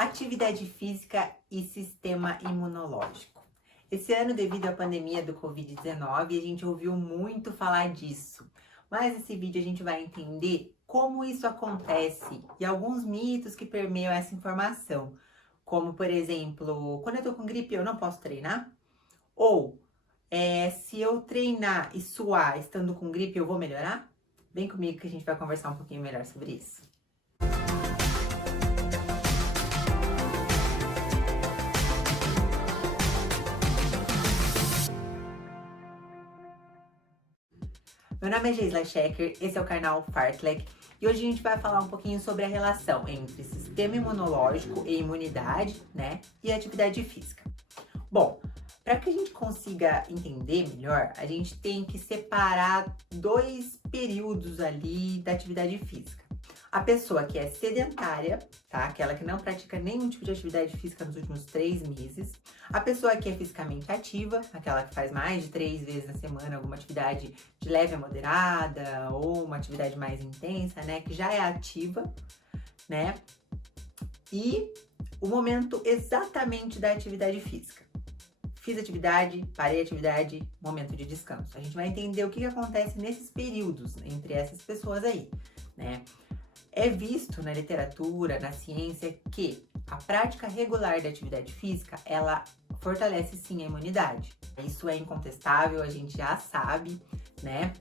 Atividade física e sistema imunológico. Esse ano, devido à pandemia do Covid-19, a gente ouviu muito falar disso. Mas nesse vídeo a gente vai entender como isso acontece e alguns mitos que permeiam essa informação. Como, por exemplo, quando eu tô com gripe eu não posso treinar? Ou, se eu treinar e suar estando com gripe eu vou melhorar? Vem comigo que a gente vai conversar um pouquinho melhor sobre isso. Meu nome é Geisla Schecker, esse é o canal Fartlek e hoje a gente vai falar um pouquinho sobre a relação entre sistema imunológico e imunidade, né, e atividade física. Bom, para que a gente consiga entender melhor, a gente tem que separar dois períodos ali da atividade física. A pessoa que é sedentária, tá? Aquela que não pratica nenhum tipo de atividade física nos últimos 3 meses. A pessoa que é fisicamente ativa, aquela que faz mais de 3 vezes na semana alguma atividade de leve a moderada ou uma atividade mais intensa, né? Que já é ativa, né? E o momento exatamente da atividade física. Fiz atividade, parei a atividade, momento de descanso. A gente vai entender o que acontece nesses períodos entre essas pessoas aí, né? É visto na literatura, na ciência, que a prática regular da atividade física, ela fortalece sim a imunidade. Isso é incontestável, a gente já sabe, né?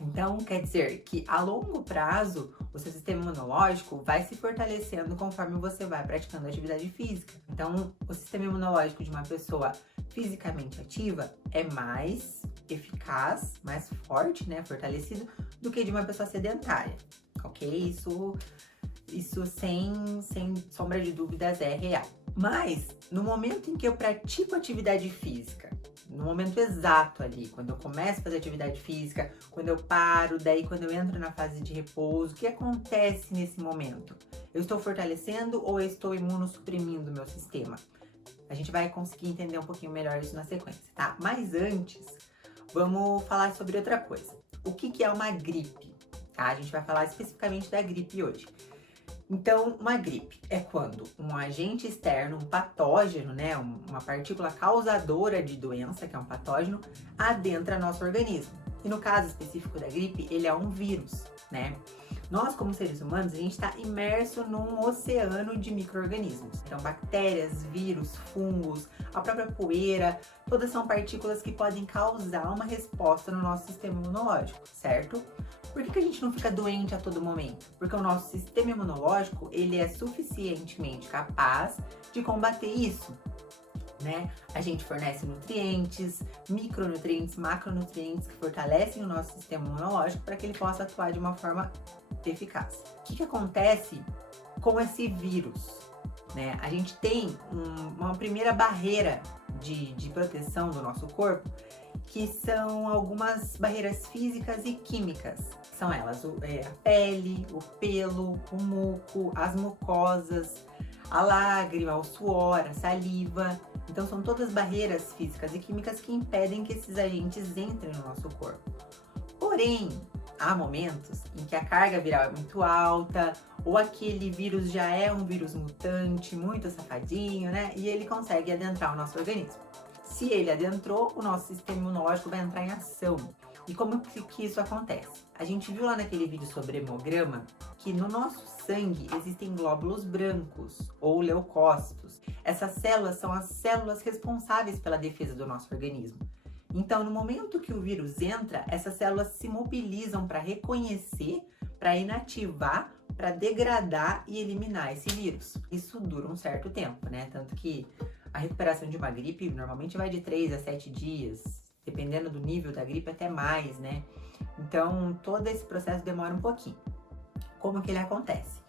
Então, quer dizer que a longo prazo, o seu sistema imunológico vai se fortalecendo conforme você vai praticando atividade física. Então, o sistema imunológico de uma pessoa fisicamente ativa é mais eficaz, mais forte, né, fortalecido, do que de uma pessoa sedentária, ok? Isso sem sombra de dúvidas é real. Mas, no momento em que eu pratico atividade física, no momento exato ali, quando eu começo a fazer atividade física, quando eu paro, daí quando eu entro na fase de repouso, o que acontece nesse momento? Eu estou fortalecendo ou eu estou imunossuprimindo o meu sistema? A gente vai conseguir entender um pouquinho melhor isso na sequência, tá? Mas antes, vamos falar sobre outra coisa. O que é uma gripe? Tá? A gente vai falar especificamente da gripe hoje. Então, uma gripe é quando um agente externo, um patógeno, né, uma partícula causadora de doença, que é um patógeno, adentra nosso organismo. E no caso específico da gripe, ele é um vírus, né? Nós, como seres humanos, a gente está imerso num oceano de micro-organismos. Então, bactérias, vírus, fungos, a própria poeira, todas são partículas que podem causar uma resposta no nosso sistema imunológico, certo? Por que a gente não fica doente a todo momento? Porque o nosso sistema imunológico, ele é suficientemente capaz de combater isso, né? A gente fornece nutrientes, micronutrientes, macronutrientes que fortalecem o nosso sistema imunológico para que ele possa atuar de uma forma eficaz. O que acontece com esse vírus, né? A gente tem uma primeira barreira de proteção do nosso corpo, que são algumas barreiras físicas e químicas. São elas a pele, o pelo, o muco, as mucosas, a lágrima, o suor, a saliva. Então são todas barreiras físicas e químicas que impedem que esses agentes entrem no nosso corpo. Porém, há momentos em que a carga viral é muito alta, ou aquele vírus já é um vírus mutante, muito safadinho, né? E ele consegue adentrar o nosso organismo. Se ele adentrou, o nosso sistema imunológico vai entrar em ação. E como que isso acontece? A gente viu lá naquele vídeo sobre hemograma que no nosso sangue existem glóbulos brancos ou leucócitos. Essas células são as células responsáveis pela defesa do nosso organismo. Então, no momento que o vírus entra, essas células se mobilizam para reconhecer, para inativar, para degradar e eliminar esse vírus. Isso dura um certo tempo, né? Tanto que a recuperação de uma gripe normalmente vai de 3 a 7 dias, dependendo do nível da gripe até mais, né? Então, todo esse processo demora um pouquinho. Como que ele acontece?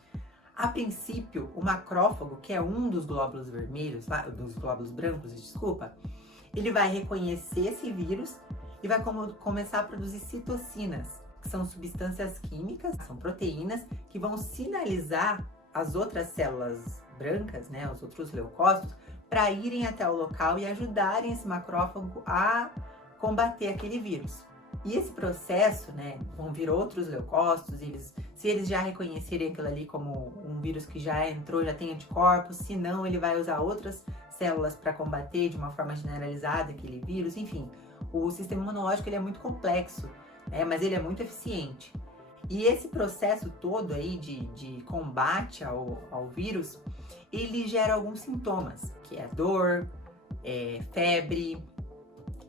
A princípio, o macrófago, que é um dos glóbulos vermelhos, dos glóbulos brancos, desculpa, ele vai reconhecer esse vírus e vai começar a produzir citocinas, que são substâncias químicas, são proteínas que vão sinalizar as outras células brancas, né, os outros leucócitos, para irem até o local e ajudarem esse macrófago a combater aquele vírus. E esse processo, né, vão vir outros leucócitos, se eles já reconhecerem aquilo ali como um vírus que já entrou, já tem anticorpos, se não, ele vai usar outras células para combater de uma forma generalizada aquele vírus, enfim. O sistema imunológico ele é muito complexo, né, mas ele é muito eficiente. E esse processo todo aí de combate ao vírus, ele gera alguns sintomas, que é dor, febre,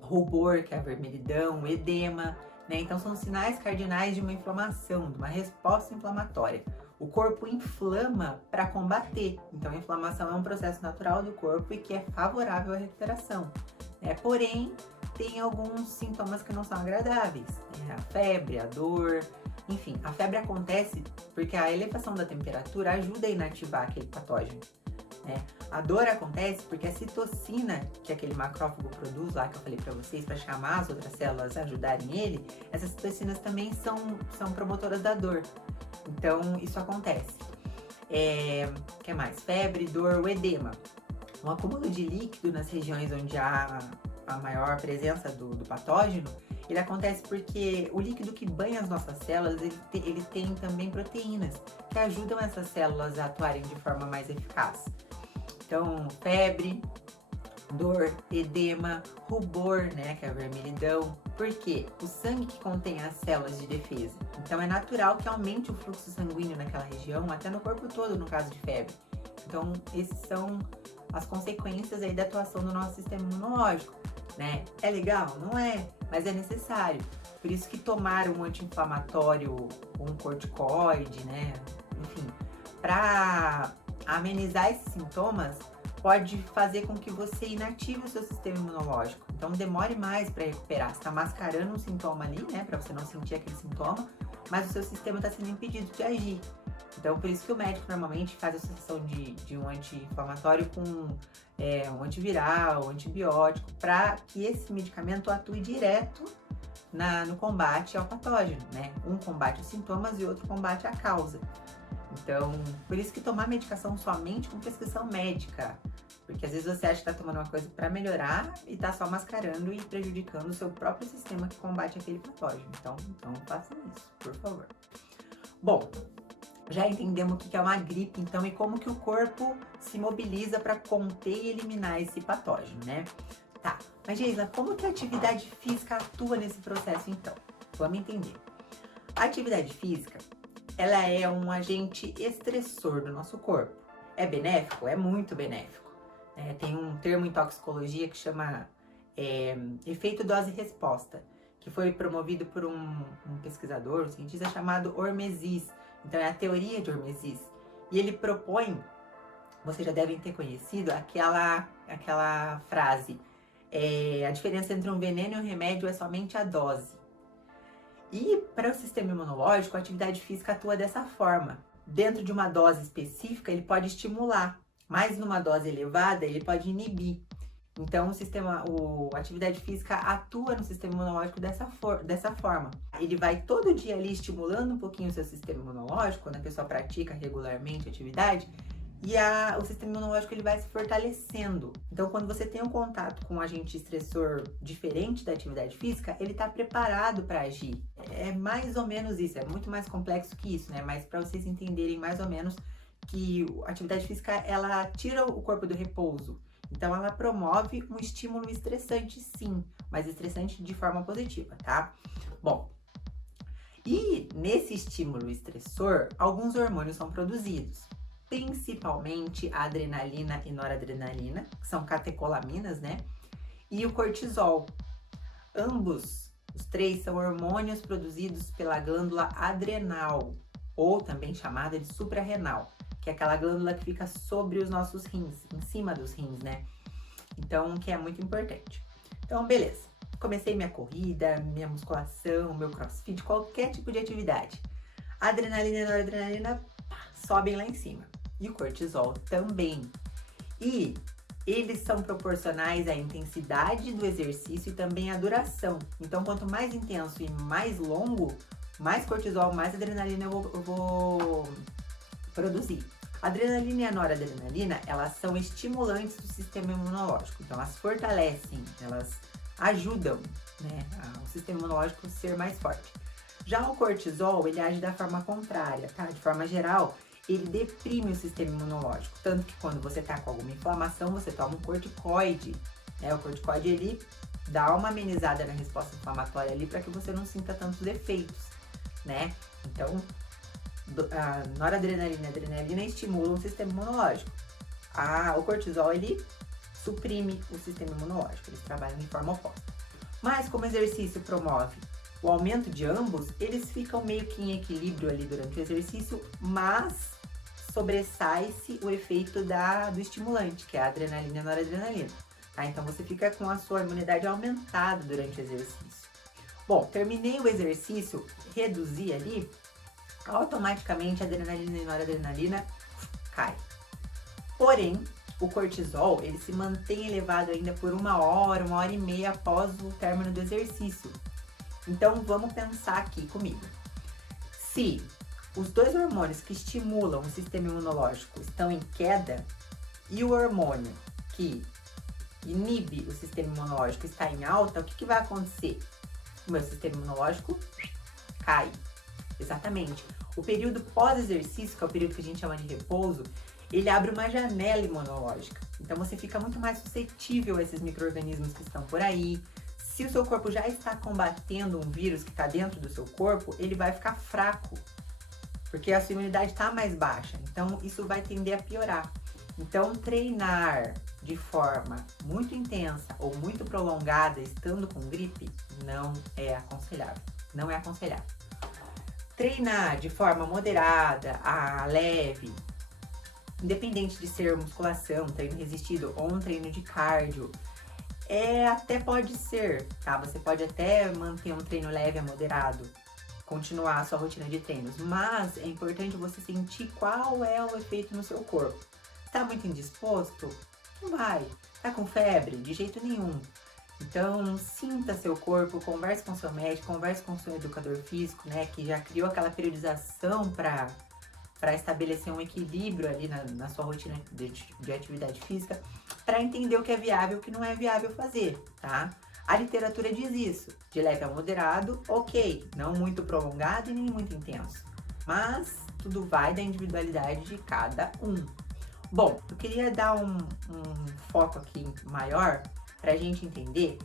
rubor, que é a vermelhidão, edema, né? Então são sinais cardinais de uma inflamação, de uma resposta inflamatória. O corpo inflama para combater. Então a inflamação é um processo natural do corpo e que é favorável à recuperação, né? Porém, tem alguns sintomas que não são agradáveis, né? A febre, a dor, enfim, a febre acontece porque a elevação da temperatura ajuda a inativar aquele patógeno, né? A dor acontece porque a citocina que aquele macrófago produz lá, que eu falei para vocês, para chamar as outras células a ajudarem ele, essas citocinas também são promotoras da dor. Então, isso acontece. Que mais? Febre, dor, o edema. Um acúmulo de líquido nas regiões onde há a maior presença do patógeno, ele acontece porque o líquido que banha as nossas células, ele tem também proteínas que ajudam essas células a atuarem de forma mais eficaz. Então, febre, dor, edema, rubor, né, que é a vermelhidão. Por quê? O sangue que contém as células de defesa. Então, é natural que aumente o fluxo sanguíneo naquela região, até no corpo todo, no caso de febre. Então, esses são as consequências aí da atuação do nosso sistema imunológico, né? É legal? Não é, mas é necessário. Por isso que tomar um anti-inflamatório, um corticoide, né, enfim, para amenizar esses sintomas, pode fazer com que você inative o seu sistema imunológico. Então demore mais para recuperar. Você está mascarando um sintoma ali, né, para você não sentir aquele sintoma, mas o seu sistema está sendo impedido de agir. Então por isso que o médico normalmente faz a associação de um anti-inflamatório com um antiviral, um antibiótico, para que esse medicamento atue direto no combate ao patógeno, né? Um combate os sintomas e outro combate a causa. Então, por isso que tomar medicação somente com prescrição médica, porque às vezes você acha que está tomando uma coisa para melhorar e está só mascarando e prejudicando o seu próprio sistema que combate aquele patógeno. Então não façam isso, por favor. Bom, já entendemos o que é uma gripe, então, e como que o corpo se mobiliza para conter e eliminar esse patógeno, né? Tá, mas Geisa, como que a atividade física atua nesse processo, então? Vamos entender. A atividade física, ela é um agente estressor do nosso corpo. É benéfico? É muito benéfico. Tem um termo em toxicologia que chama efeito dose-resposta, que foi promovido por um pesquisador, um cientista chamado Hormesis. Então é a teoria de Hormesis. E ele propõe, vocês já devem ter conhecido, aquela frase, a diferença entre um veneno e um remédio é somente a dose. E para o sistema imunológico, a atividade física atua dessa forma. Dentro de uma dose específica, ele pode estimular, mas numa dose elevada, ele pode inibir. Então, a atividade física atua no sistema imunológico dessa forma. Ele vai todo dia ali estimulando um pouquinho o seu sistema imunológico, quando a pessoa pratica regularmente a atividade, e o sistema imunológico ele vai se fortalecendo. Então, quando você tem um contato com um agente estressor diferente da atividade física, ele está preparado para agir. É mais ou menos isso, é muito mais complexo que isso, né? Mas para vocês entenderem mais ou menos que a atividade física, ela tira o corpo do repouso. Então, ela promove um estímulo estressante, sim, mas estressante de forma positiva, tá? Bom, e nesse estímulo estressor, alguns hormônios são produzidos. Principalmente a adrenalina e noradrenalina, que são catecolaminas, né? E o cortisol. Ambos, os três, são hormônios produzidos pela glândula adrenal, ou também chamada de suprarrenal, que é aquela glândula que fica sobre os nossos rins, em cima dos rins, né? Então, que é muito importante. Então, beleza. Comecei minha corrida, minha musculação, meu crossfit, qualquer tipo de atividade. A adrenalina e a noradrenalina sobem lá em cima. E o cortisol também. E eles são proporcionais à intensidade do exercício e também à duração. Então, quanto mais intenso e mais longo, mais cortisol, mais adrenalina eu vou produzir. A adrenalina e a noradrenalina, elas são estimulantes do sistema imunológico. Então, elas fortalecem, elas ajudam, né, o sistema imunológico ser mais forte. Já o cortisol, ele age da forma contrária, tá? De forma geral, ele deprime o sistema imunológico. Tanto que quando você tá com alguma inflamação, você toma um corticoide, né? O corticoide, ele dá uma amenizada na resposta inflamatória ali para que você não sinta tantos efeitos, né? Então, a noradrenalina e a adrenalina estimulam o sistema imunológico. O cortisol, ele suprime o sistema imunológico, eles trabalham de forma oposta. Mas como o exercício promove o aumento de ambos, eles ficam meio que em equilíbrio ali durante o exercício, mas sobressai-se o efeito do estimulante, que é a adrenalina e a noradrenalina. Tá? Então você fica com a sua imunidade aumentada durante o exercício. Bom, terminei o exercício, reduzi ali, automaticamente a adrenalina e a noradrenalina cai. Porém, o cortisol, ele se mantém elevado ainda por 1 hora e meia após o término do exercício. Então, vamos pensar aqui comigo. Se os dois hormônios que estimulam o sistema imunológico estão em queda e o hormônio que inibe o sistema imunológico está em alta, o que vai acontecer? O meu sistema imunológico cai. Exatamente. O período pós-exercício, que é o período que a gente chama de repouso, ele abre uma janela imunológica. Então você fica muito mais suscetível a esses micro-organismos que estão por aí. Se o seu corpo já está combatendo um vírus que está dentro do seu corpo, ele vai ficar fraco, porque a sua imunidade está mais baixa. Então isso vai tender a piorar. Então treinar de forma muito intensa ou muito prolongada, estando com gripe, não é aconselhável. Não é aconselhável. Treinar de forma moderada, leve, independente de ser musculação, treino resistido ou um treino de cardio, até pode ser, tá? Você pode até manter um treino leve a moderado, continuar a sua rotina de treinos, mas é importante você sentir qual é o efeito no seu corpo. Tá muito indisposto? Não vai. Tá com febre? De jeito nenhum. Então, sinta seu corpo, converse com seu médico, converse com seu educador físico, né, que já criou aquela periodização para estabelecer um equilíbrio ali na sua rotina de atividade física, para entender o que é viável e o que não é viável fazer, tá? A literatura diz isso, de leve a moderado, ok, não muito prolongado e nem muito intenso, mas tudo vai da individualidade de cada um. Bom, eu queria dar um foco aqui maior para a gente entender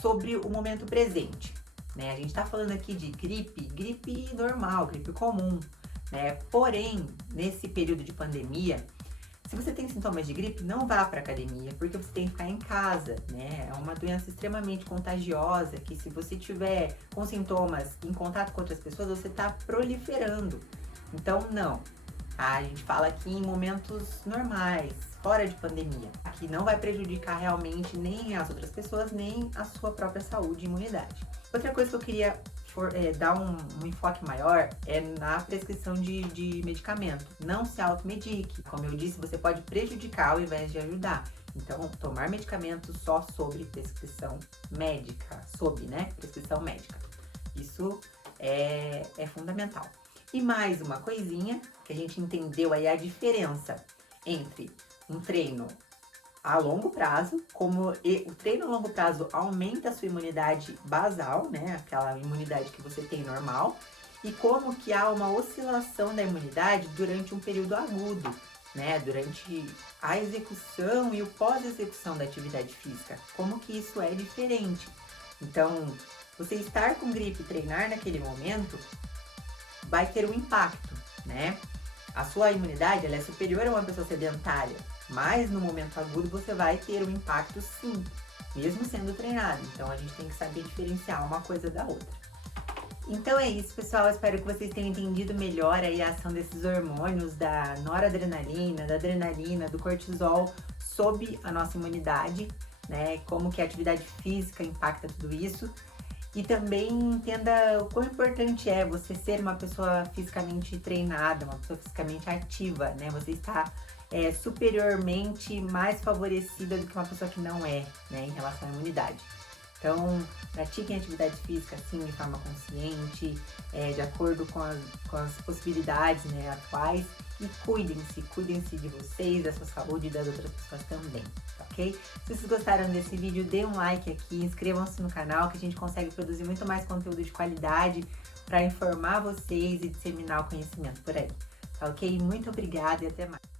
sobre o momento presente, né? A gente tá falando aqui de gripe normal, gripe comum, né? Porém, nesse período de pandemia, se você tem sintomas de gripe, não vá para academia, porque você tem que ficar em casa, né? É uma doença extremamente contagiosa que, se você tiver com sintomas em contato com outras pessoas, você tá proliferando. Então, não. A gente fala aqui em momentos normais, fora de pandemia, que não vai prejudicar realmente nem as outras pessoas, nem a sua própria saúde e imunidade. Outra coisa que eu queria dar um enfoque maior é na prescrição de medicamento. Não se automedique. Como eu disse, você pode prejudicar ao invés de ajudar. Então, tomar medicamento só sobre prescrição médica, prescrição médica. Isso é fundamental. E mais uma coisinha, que a gente entendeu aí a diferença entre um treino a longo prazo, como o treino a longo prazo aumenta a sua imunidade basal, né, aquela imunidade que você tem normal, e como que há uma oscilação da imunidade durante um período agudo, né, durante a execução e o pós-execução da atividade física, como que isso é diferente. Então, você estar com gripe e treinar naquele momento vai ter um impacto, né? A sua imunidade, ela é superior a uma pessoa sedentária, mas no momento agudo você vai ter um impacto, sim, mesmo sendo treinado. Então a gente tem que saber diferenciar uma coisa da outra. Então é isso, pessoal. Eu espero que vocês tenham entendido melhor aí a ação desses hormônios, da noradrenalina, da adrenalina, do cortisol sobre a nossa imunidade, né? Como que a atividade física impacta tudo isso. E também entenda o quão importante é você ser uma pessoa fisicamente treinada, uma pessoa fisicamente ativa, né? Você está superiormente mais favorecida do que uma pessoa que não é, né? Em relação à imunidade. Então, pratiquem atividade física, sim, de forma consciente, de acordo com as possibilidades, né, atuais. E cuidem-se de vocês, da sua saúde e das outras pessoas também, ok? Se vocês gostaram desse vídeo, dê um like aqui, inscrevam-se no canal que a gente consegue produzir muito mais conteúdo de qualidade para informar vocês e disseminar o conhecimento por aí, tá ok? Muito obrigada e até mais!